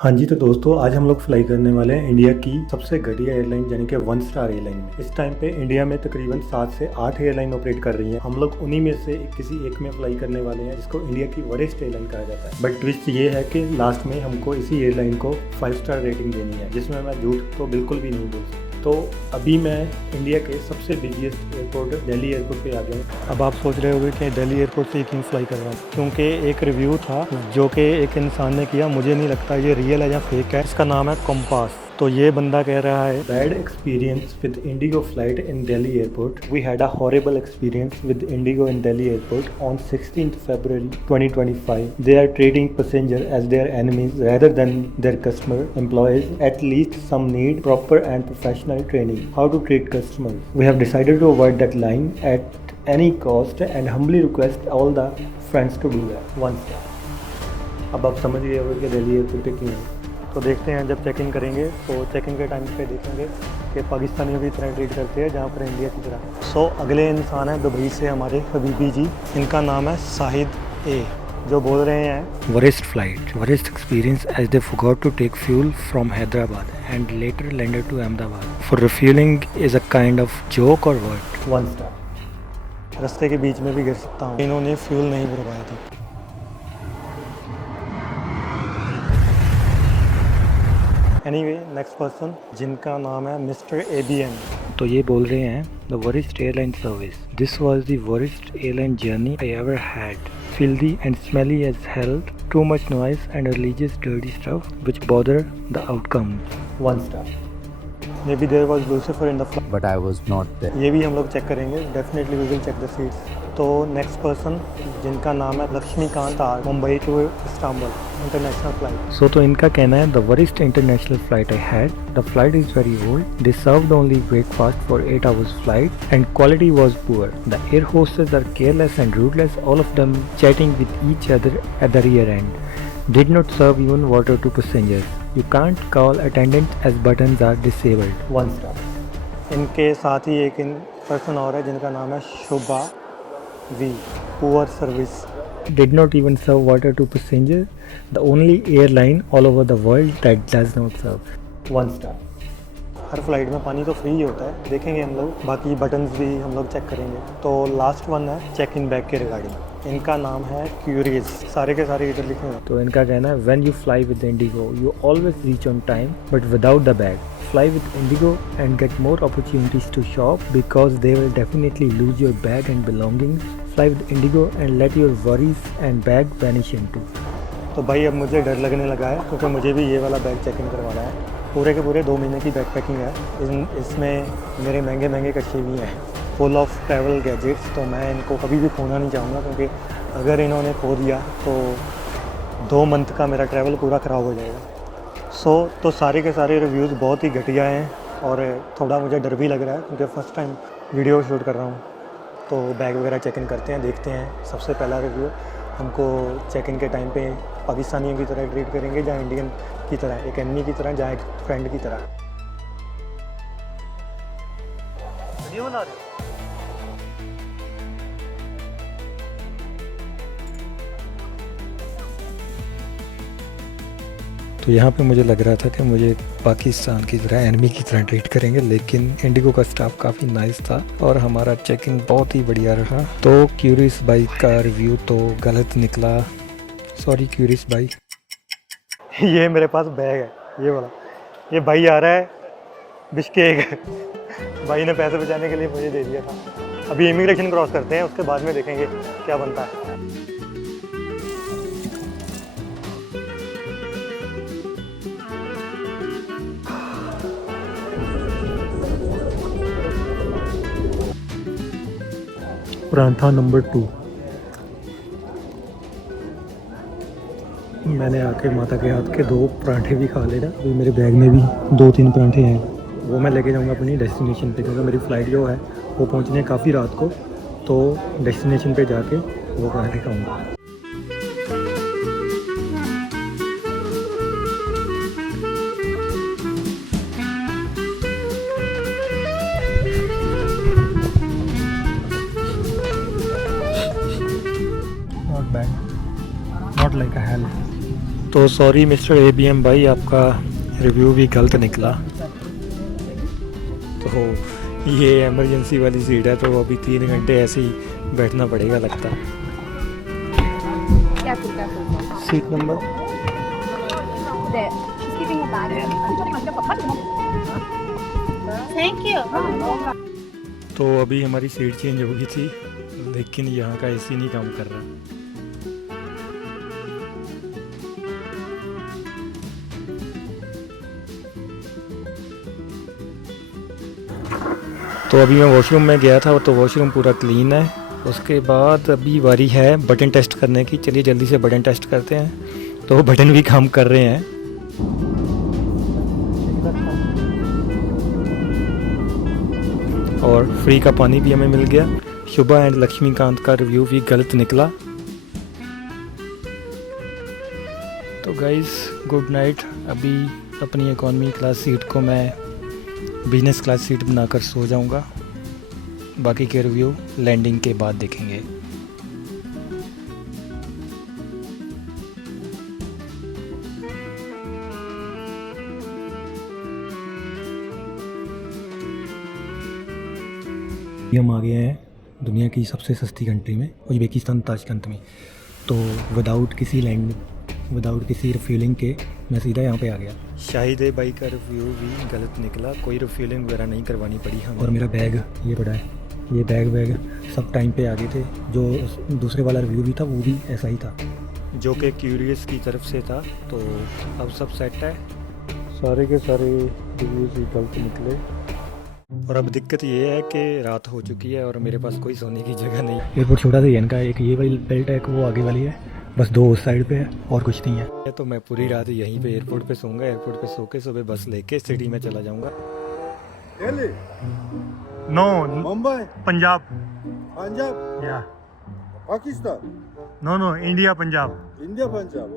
हाँ जी, तो दोस्तों आज हम लोग फ्लाई करने वाले हैं इंडिया की सबसे घटिया एयरलाइन यानी कि 1 स्टार एयरलाइन में। इस टाइम पे इंडिया में तकरीबन 7 से 8 एयरलाइन ऑपरेट कर रही हैं। हम लोग उन्हीं में से किसी एक में फ्लाई करने वाले हैं जिसको इंडिया की वरिष्ठ एयरलाइन कहा जाता है। बट ट्विस्ट ये है कि लास्ट में हमको इसी एयरलाइन को 5 स्टार रेटिंग देनी है, जिसमें मैं झूठ तो बिल्कुल भी नहीं बोल सकता। तो अभी मैं इंडिया के सबसे बिजीएस्ट एयरपोर्ट दिल्ली एयरपोर्ट पे आ गया हूँ। अब आप सोच रहे होंगे कि दिल्ली एयरपोर्ट से क्यों फ्लाई कर रहा हूँ, क्योंकि एक रिव्यू था जो कि एक इंसान ने किया, मुझे नहीं लगता ये रियल है या फेक है। इसका नाम है कंपास। तो ये बंदा कह रहा है bad experience with IndiGo flight in Delhi airport. We had a horrible experience with IndiGo in Delhi airport on 16th February 2025. They are treating passengers as their enemies rather than their customer employees. At least some need proper and professional training. How to treat customers. We have decided to avoid that line at any cost and humbly request all the friends to do that. 1 star. अब आप समझ गए होंगे कि Delhi airport पे क्यों है। तो देखते हैं जब चेक इन करेंगे तो चेक इन के टाइम पे देखेंगे कि पाकिस्तानियों की तरह ट्रीट करते हैं जहाँ पर इंडिया की तरह। अगले इंसान है दुबई से हमारे हबीबी जी। इनका नाम है साहिद ए, जो बोल रहे हैं Worst flight, worst experience as they forgot to take fuel from Hyderabad and later landed to Ahmedabad. For refueling is a kind of joke or what? 1 star. रास्ते के बीच में भी गिर सकता हूँ, इन्होंने फ्यूल नहीं भरवाया था। एनीवे नेक्स्ट पर्सन जिनका नाम है मिस्टर ABN। तो ये बोल रहे हैं the worst airline service. This was the worst airline journey I ever had. Filthy and smelly as hell, too much noise and religious dirty stuff which bother the outcome. 1 star. Maybe there was Lucifer in the flight. but I was not there. ये भी हम लोग check करेंगे, definitely we will check the seats. तो next person जिनका नाम है Laxmikant R, Mumbai to Istanbul international flight. So तो इनका कहना है the worst international flight I had. The flight is very old. They served only breakfast for 8 hours flight and quality was poor. The air hostess are careless and ruthless, all of them chatting with each other at the rear end. Did not serve even water to passengers. You can't call attendants as buttons are disabled. 1 star. इनके साथ ही एक person और है जिनका नाम है Shubha V. Poor service. Did not even serve water to passengers. The only airline all over the world that does not serve. 1 star. Her flight में पानी तो फ्री ही होता है, देखेंगे हम लोग, बाकी बटन्स भी हम लोग चेक करेंगे। तो लास्ट वन है चेक इन बैग के रिगार्डिंग। इनका नाम है क्यूरियस, सारे के सारे इधर लिखे हैं। तो इनका कहना है when you fly with Indigo, you always reach on time, but without the bag. Fly with Indigo and get more opportunities to shop because they will definitely lose your bag and belongings. Fly with Indigo and let your worries and bag vanish into. तो भाई अब मुझे डर लगने लगा है क्योंकि मुझे भी ये वाला बैग चेक इन करवाना है। पूरे के पूरे 2 महीने की बैग पैकिंग है। इसमें मेरे महंगे महंगे कच्चे भी हैं, फुल ऑफ ट्रैवल गैजेट्स। तो मैं इनको कभी भी खोना नहीं चाहूँगा, क्योंकि अगर इन्होंने खो दिया तो 2 मंथ का मेरा ट्रैवल पूरा ख़राब हो जाएगा। तो सारे के सारे रिव्यूज़ बहुत ही घटिया हैं और थोड़ा मुझे डर भी लग रहा है क्योंकि फ़र्स्ट टाइम वीडियो शूट कर रहा हूँ। तो बैग वगैरह चेक इन करते हैं, देखते हैं। सबसे पहला रिव्यू हमको चेक इन के टाइम पे पाकिस्तानियों की तरह ट्रीट करेंगे या इंडियन की तरह, एक एनिमी की तरह या एक फ्रेंड की तरह। वीडियो बना रहे हो? तो यहाँ पे मुझे लग रहा था कि मुझे पाकिस्तान की तरह एनिमी की तरह ट्रीट करेंगे, लेकिन इंडिगो का स्टाफ काफ़ी नाइस था और हमारा चेकिंग बहुत ही बढ़िया रहा। तो क्यूरियस भाई का रिव्यू तो गलत निकला, सॉरी क्यूरियस भाई। ये मेरे पास बैग है, ये वाला। ये भाई आ रहा है बिश्केक। भाई ने पैसे बचाने के लिए मुझे दे दिया था। अभी इमिग्रेशन क्रॉस करते हैं, उसके बाद में देखेंगे क्या बनता है। परांठा नंबर 2। मैंने आके माता के हाथ के 2 परांठे भी खा लेना। अभी मेरे बैग में भी 2-3 परांठे हैं, वो मैं लेके जाऊंगा अपनी डेस्टिनेशन पे, क्योंकि मेरी फ़्लाइट जो है वो पहुंचने है काफ़ी रात को। तो डेस्टिनेशन पे जाके वो परांठे खाऊंगा। Not bad, not like a hell. तो सॉरी मिस्टर ABM भाई, आपका रिव्यू भी गलत निकला। तो ये इमरजेंसी वाली सीट है, तो अभी 3 घंटे ऐसे ही बैठना पड़ेगा लगता। Seat number thank you. तो अभी हमारी सीट चेंज हो गई थी, लेकिन यहाँ का AC नहीं काम कर रहा। तो अभी मैं वॉशरूम में गया था, तो वॉशरूम पूरा क्लीन है। उसके बाद अभी बारी है बटन टेस्ट करने की। चलिए जल्दी से बटन टेस्ट करते हैं। तो बटन भी काम कर रहे हैं। और फ्री का पानी भी हमें मिल गया। शुभा एंड लक्ष्मीकांत का रिव्यू भी गलत निकला। तो गाइस गुड नाइट। अभी अपनी इकॉनमी क्लास सीट को मैं बिजनेस क्लास सीट बनाकर सो जाऊंगा। बाकी के रिव्यू लैंडिंग के बाद देखेंगे। हम आ गए हैं दुनिया की सबसे सस्ती कंट्री में, उज़्बेकिस्तान ताशकंद में। तो विदाउट किसी रिफ्यूलिंग के मैं सीधा यहाँ पे आ गया। शाहिद भाई का रिव्यू भी गलत निकला, कोई रिफ्यूलिंग वगैरह नहीं करवानी पड़ी हमें। और मेरा बैग ये पड़ा है, ये बैग सब टाइम पे आ गए थे। जो दूसरे वाला रिव्यू भी था वो भी ऐसा ही था, जो कि क्यूरियस की तरफ से था। तो अब सब सेट है, सारे के सारे रिव्यूज़ भी गलत निकले। और अब दिक्कत ये है कि रात हो चुकी है और मेरे पास कोई सोने की जगह नहीं। एयरपोर्ट छोटा सा ही है इनका, एक ये वाली बेल्ट है, एक वो आगे वाली है, बस 2 उस साइड पे है और कुछ नहीं है। तो मैं पूरी रात यहीं पे एयरपोर्ट पे सोऊंगा। एयरपोर्ट पे सो के सुबह बस लेके सिटी में चला जाऊंगा। दिल्ली, नो, मुंबई, पंजाब, पंजाब, या Pakistan, no, India, Punjab. India, Punjab.